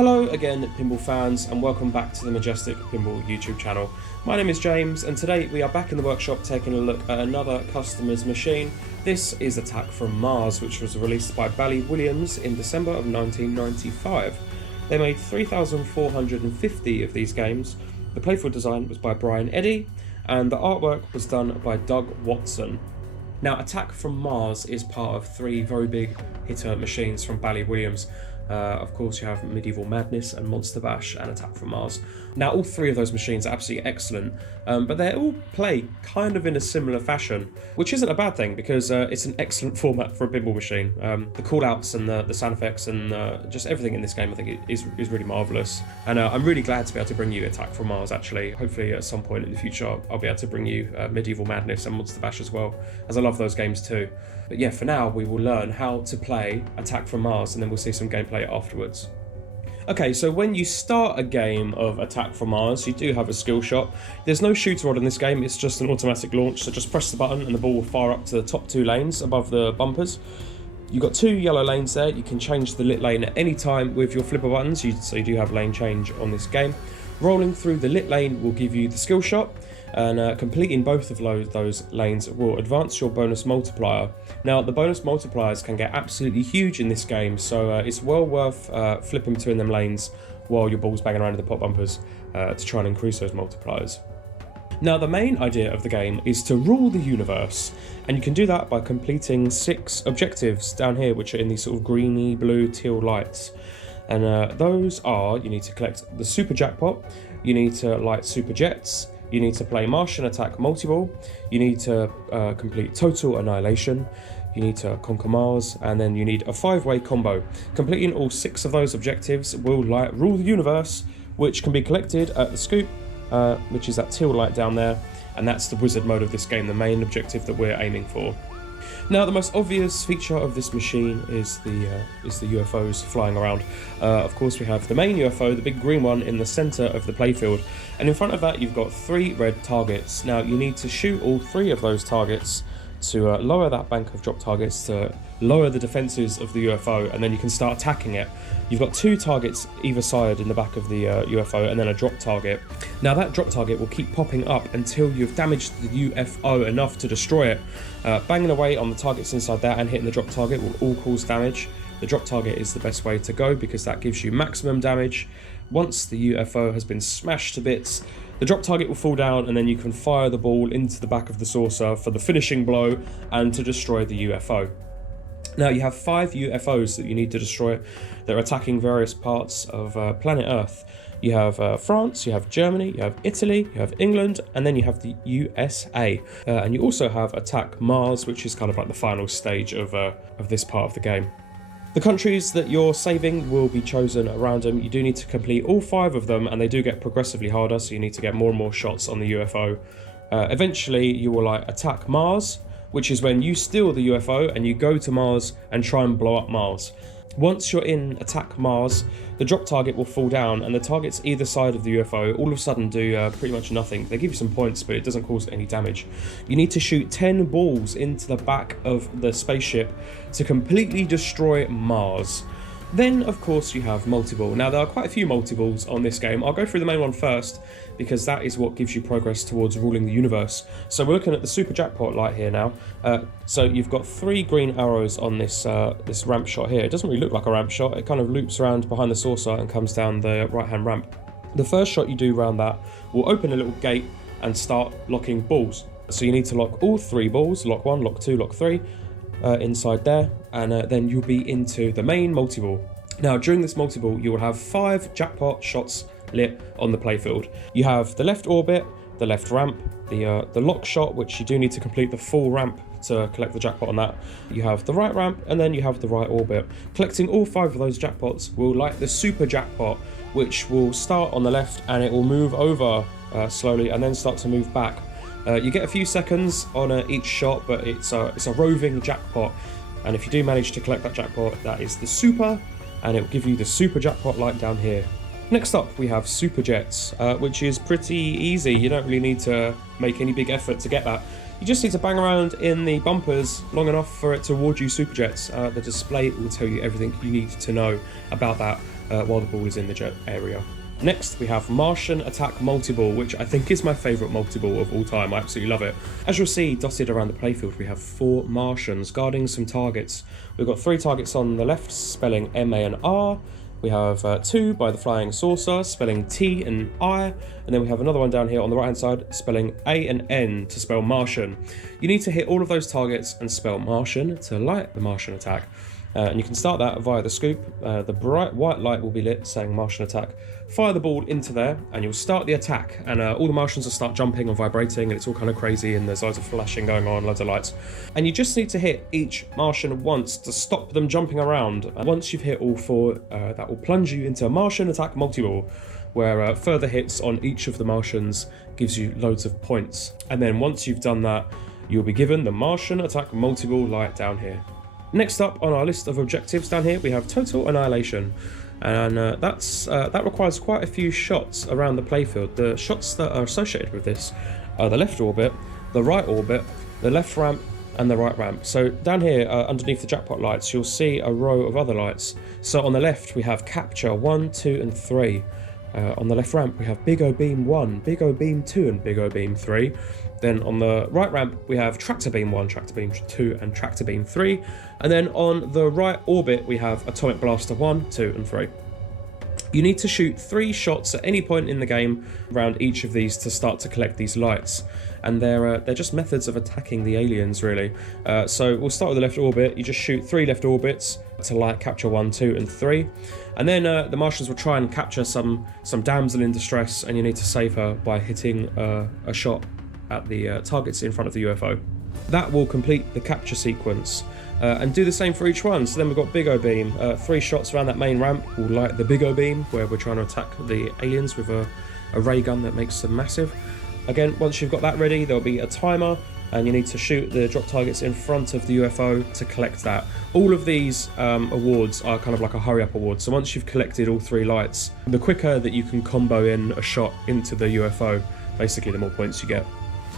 Hello again, pinball fans, and welcome back to the Majestic Pinball YouTube channel. My name is James, and today we are back in the workshop taking a look at another customer's machine. This is Attack from Mars, which was released by Bally Williams in December of 1995. They made 3,450 of these games. The playfield design was by Brian Eddy, and the artwork was done by Doug Watson. Now, Attack from Mars is part of three very big hitter machines from Bally Williams. Of course, you have Medieval Madness and Monster Bash and Attack from Mars. Now, all three of those machines are absolutely excellent, but they all play kind of in a similar fashion, which isn't a bad thing because it's an excellent format for a pinball machine. The callouts and the sound effects and just everything in this game, I think, is really marvellous. And I'm really glad to be able to bring you Attack from Mars, actually. Hopefully, at some point in the future, I'll be able to bring you Medieval Madness and Monster Bash as well, as I love those games too. But yeah, for now, we will learn how to play Attack from Mars, and then we'll see some gameplay afterwards. Okay, so when you start a game of Attack from Mars, you do have a skill shot. There's no shooter rod in this game, it's just an automatic launch, so just press the button and the ball will fire up to the top two lanes above the bumpers. You've got two yellow lanes there. You can change the lit lane at any time with your flipper buttons, so you do have lane change on this game. Rolling through the lit lane will give you the skill shot, and completing both of those lanes will advance your bonus multiplier. Now, the bonus multipliers can get absolutely huge in this game, so it's well worth flipping between them lanes while your ball's banging around in the pop bumpers to try and increase those multipliers. Now, the main idea of the game is to rule the universe, and you can do that by completing 6 objectives down here, which are in these sort of greeny, blue, teal lights. And those are, you need to collect the super jackpot, you need to light super jets, you need to play Martian Attack multi-ball, you need to complete Total Annihilation, you need to conquer Mars, and then you need a 5-way combo. Completing all 6 of those objectives will rule the universe, which can be collected at the scoop, which is that teal light down there, and that's the wizard mode of this game, the main objective that we're aiming for. Now, the most obvious feature of this machine is the UFOs flying around. Of course, we have the main UFO, the big green one, in the centre of the playfield, and in front of that you've got 3 red targets. Now, you need to shoot all 3 of those targets to lower that bank of drop targets, to lower the defences of the UFO, and then you can start attacking it. You've got 2 targets either side in the back of the UFO, and then a drop target. Now, that drop target will keep popping up until you've damaged the UFO enough to destroy it. Banging away on the targets inside there and hitting the drop target will all cause damage. The drop target is the best way to go because that gives you maximum damage. Once the UFO has been smashed to bits, the drop target will fall down, and then you can fire the ball into the back of the saucer for the finishing blow and to destroy the UFO. Now, you have 5 UFOs that you need to destroy. They're attacking various parts of planet Earth. You have France, you have Germany, you have Italy, you have England, and then you have the USA. And you also have Attack Mars, which is kind of like the final stage of this part of the game. The countries that you're saving will be chosen at random. You do need to complete all 5 of them, and they do get progressively harder, so you need to get more and more shots on the UFO. Eventually, you will attack Mars, which is when you steal the UFO and you go to Mars and try and blow up Mars. Once you're in Attack Mars, the drop target will fall down, and the targets either side of the UFO all of a sudden do pretty much nothing. They give you some points, but it doesn't cause any damage. You need to shoot 10 balls into the back of the spaceship to completely destroy Mars. Then, of course, you have multi-ball. Now, there are quite a few multi-balls on this game. I'll go through the main one first, because that is what gives you progress towards ruling the universe. So we're looking at the super jackpot light here now. So you've got 3 green arrows on this ramp shot here. It doesn't really look like a ramp shot. It kind of loops around behind the saucer and comes down the right-hand ramp. The first shot you do around that will open a little gate and start locking balls. So you need to lock all 3 balls, lock 1, lock 2, lock 3, inside there, and then you'll be into the main multi-ball. Now, during this multi-ball, you will have 5 jackpot shots lit on the playfield. You have the left orbit, the left ramp, the lock shot, which you do need to complete the full ramp to collect the jackpot on that. You have the right ramp, and then you have the right orbit. Collecting all 5 of those jackpots will light the super jackpot, which will start on the left, and it will move over slowly and then start to move back. You get a few seconds on each shot, but it's a roving jackpot, and if you do manage to collect that jackpot, that is the super, and it will give you the super jackpot light down here. Next up, we have super jets, which is pretty easy. You don't really need to make any big effort to get that. You just need to bang around in the bumpers long enough for it to award you super jets. The display will tell you everything you need to know about that while the ball is in the jet area. Next, we have Martian Attack Multi-Ball, which I think is my favourite multi-ball of all time. I absolutely love it. As you'll see, dotted around the playfield, we have 4 Martians guarding some targets. We've got 3 targets on the left, spelling M, A and R. We have 2 by the Flying Saucer, spelling T and I. And then we have another one down here on the right-hand side, spelling A and N to spell Martian. You need to hit all of those targets and spell Martian to light the Martian attack. And you can start that via the scoop. The bright white light will be lit saying Martian attack. Fire the ball into there and you'll start the attack, and all the Martians will start jumping and vibrating, and it's all kind of crazy, and there's loads of flashing going on, loads of lights. And you just need to hit each Martian once to stop them jumping around. And once you've hit all 4, that will plunge you into a Martian Attack Multi-Ball, where further hits on each of the Martians gives you loads of points. And then once you've done that, you'll be given the Martian Attack Multi-Ball light down here. Next up on our list of objectives down here, we have Total Annihilation. And that requires quite a few shots around the playfield. The shots that are associated with this are the left orbit, the right orbit, the left ramp, and the right ramp. So down here, underneath the jackpot lights, you'll see a row of other lights. So on the left, we have Capture 1, 2, and 3. On the left ramp, we have Big O Beam 1, Big O Beam 2, and Big O Beam 3. Then on the right ramp, we have Tractor Beam 1, Tractor Beam 2, and Tractor Beam 3. And then on the right orbit, we have Atomic Blaster 1, 2, and 3. You need to shoot 3 shots at any point in the game around each of these to start to collect these lights. And they're just methods of attacking the aliens, really. So we'll start with the left orbit. You just shoot 3 left orbits to light Capture 1, 2, and 3. And then the Martians will try and capture some damsel in distress, and you need to save her by hitting a shot at the targets in front of the UFO. That will complete the capture sequence, and do the same for each one. So then we've got Big O Beam. 3 shots around that main ramp will light the Big O Beam, where we're trying to attack the aliens with a ray gun that makes them massive. Again, once you've got that ready, there'll be a timer, and you need to shoot the drop targets in front of the UFO to collect that. All of these awards are kind of like a hurry-up award. So once you've collected all 3 lights, the quicker that you can combo in a shot into the UFO, basically the more points you get.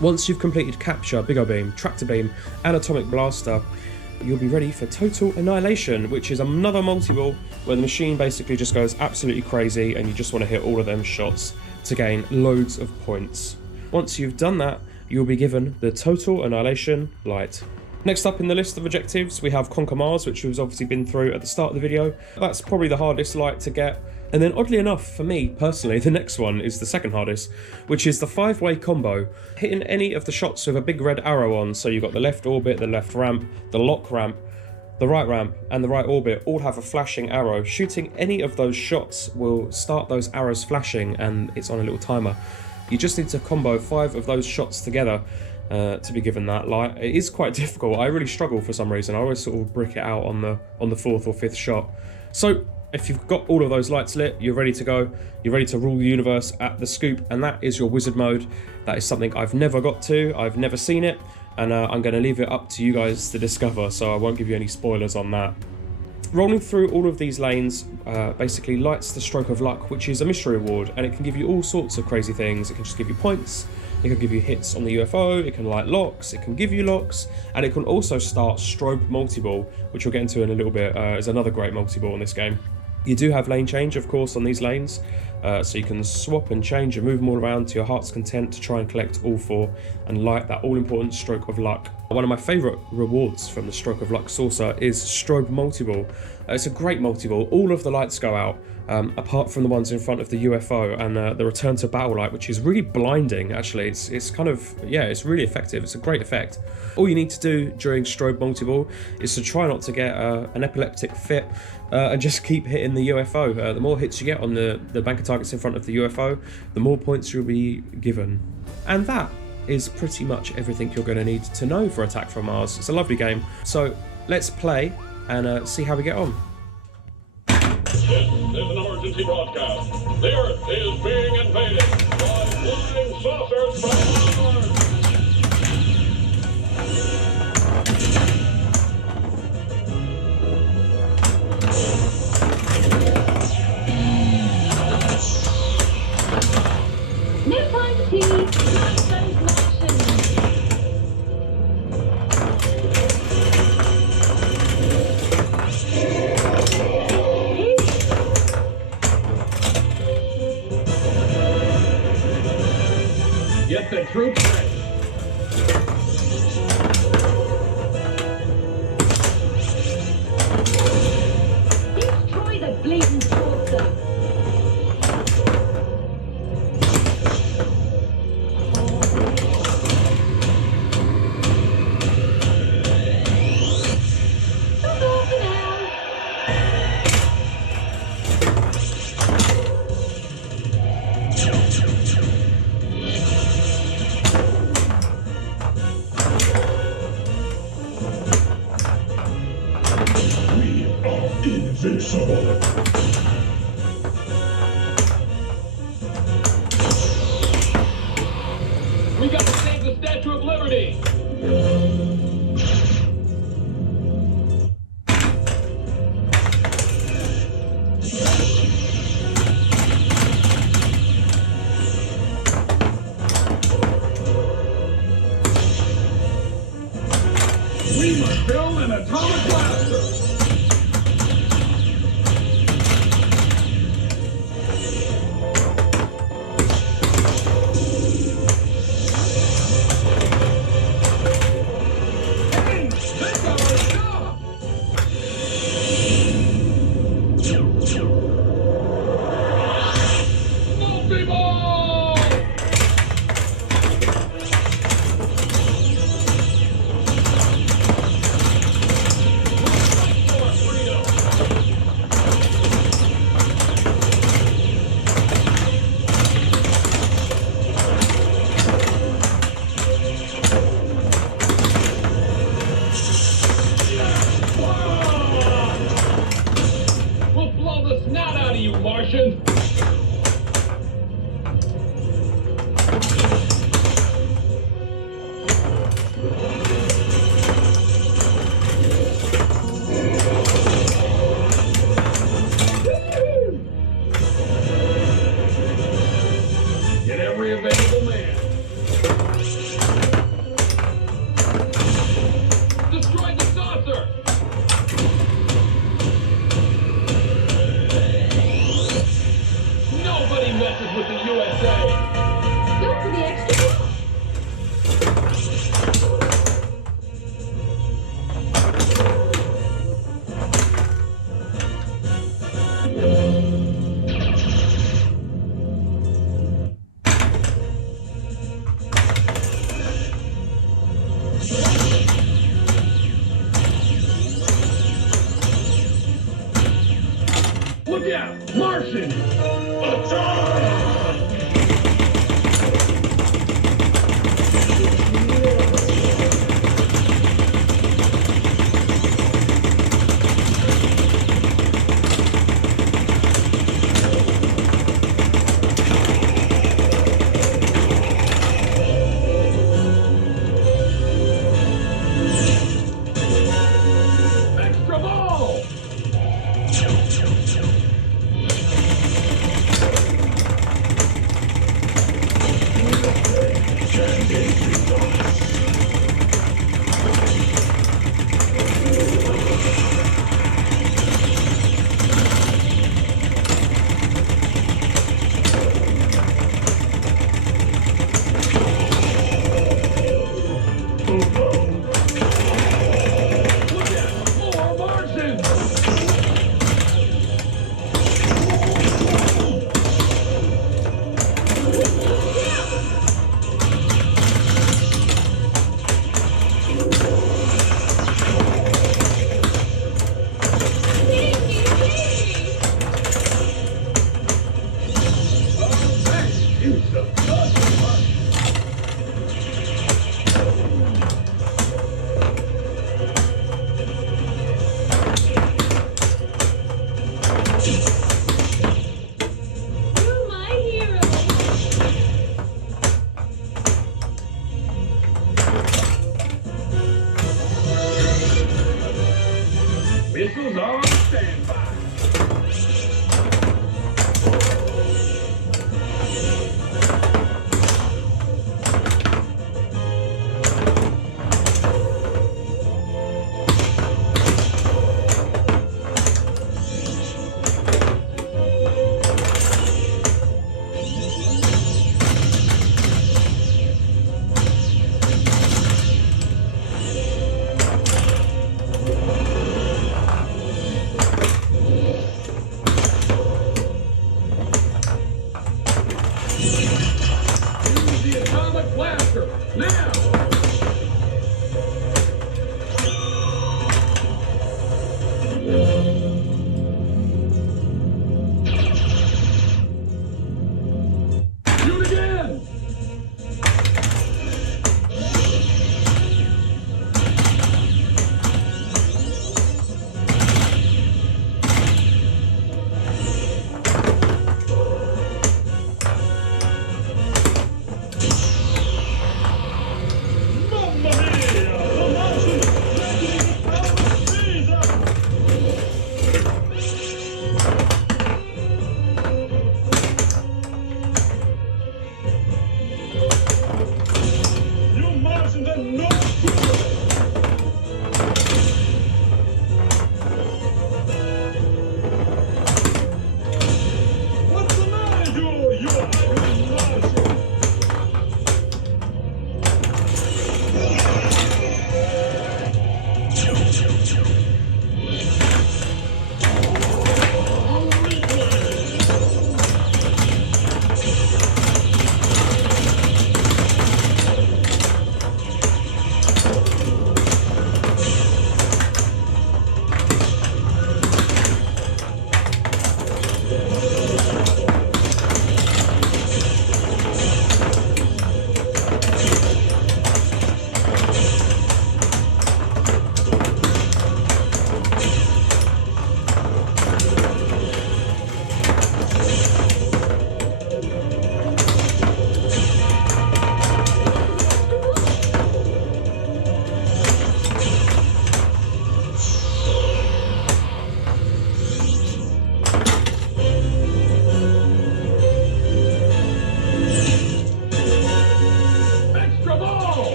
Once you've completed Capture, Big O Beam, Tractor Beam, and Atomic Blaster, you'll be ready for Total Annihilation, which is another multi-ball where the machine basically just goes absolutely crazy and you just want to hit all of them shots to gain loads of points. Once you've done that, you'll be given the Total Annihilation light. Next up in the list of objectives, we have Conquer Mars, which we've obviously been through at the start of the video. That's probably the hardest light to get. And then oddly enough, for me personally, the next one is the second hardest, which is the 5-way combo. Hitting any of the shots with a big red arrow on, so you've got the left orbit, the left ramp, the lock ramp, the right ramp, and the right orbit all have a flashing arrow. Shooting any of those shots will start those arrows flashing, and it's on a little timer. You just need to combo 5 of those shots together to be given that light. It is quite difficult. I really struggle for some reason. I always sort of brick it out on the 4th or 5th shot. So if you've got all of those lights lit, you're ready to go. You're ready to rule the universe at the scoop, and that is your wizard mode. That is something I've never got to. I've never seen it, and I'm going to leave it up to you guys to discover, so I won't give you any spoilers on that. Rolling through all of these lanes basically lights the Stroke of Luck, which is a mystery award, and it can give you all sorts of crazy things. It can just give you points, it can give you hits on the UFO, it can light locks, it can give you locks, and it can also start Strobe Multi-Ball, which we'll get into in a little bit. Is another great multi-ball in this game. You do have lane change, of course, on these lanes, so you can swap and change and move them all around to your heart's content to try and collect all 4 and light that all-important Stroke of Luck. One of my favourite rewards from the Stroke of Luck saucer is Strobe Multi-Ball. It's a great multi-ball. All of the lights go out, apart from the ones in front of the UFO and the Return to Battle light, which is really blinding, actually. It's kind of, yeah, it's really effective. It's a great effect. All you need to do during Strobe Multi-Ball is to try not to get an epileptic fit and just keep hitting the UFO. The more hits you get on the bank of targets in front of the UFO, the more points you'll be given. And that is pretty much everything you're going to need to know for Attack from Mars. It's a lovely game. So let's play and see how we get on. This is an emergency broadcast. The Earth is being invaded by flying saucers from Mars. No time to tea. Not those Martians. Get the troops ready. Destroy the bleeding saucer. Invincible. We got to save the Statue of Liberty. We must build an atomic blaster. Martian! Get every available man. Destroy the saucer! Nobody messes with the USA! Go for the extra block. Look out! Martian! Attack! Extra ball! Look out! More Martians! You some good one. You're my hero. Missiles on standby.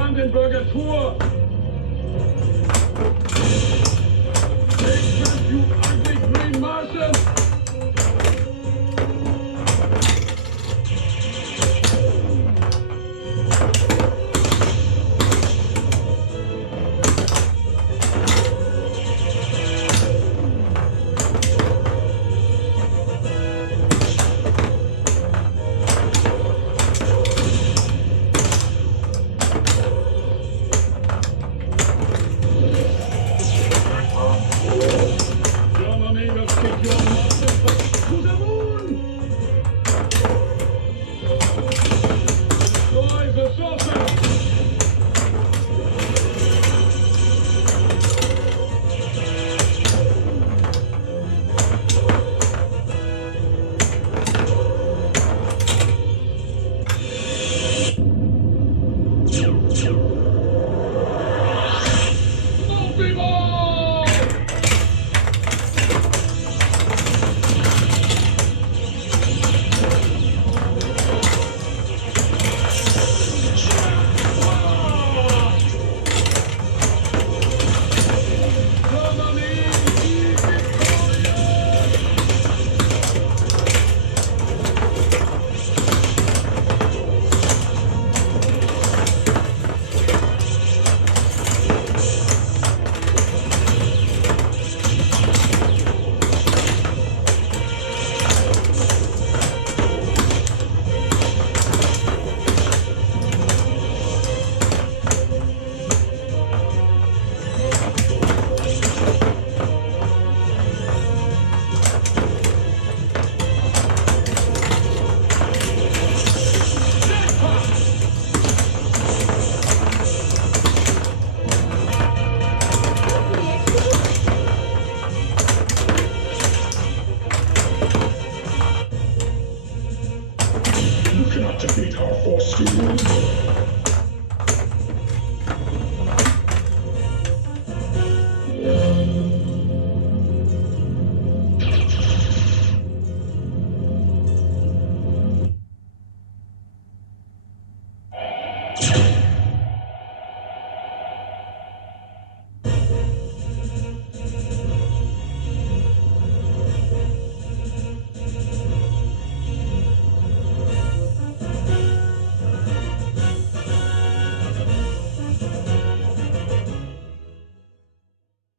Brandenburger Tor! Take you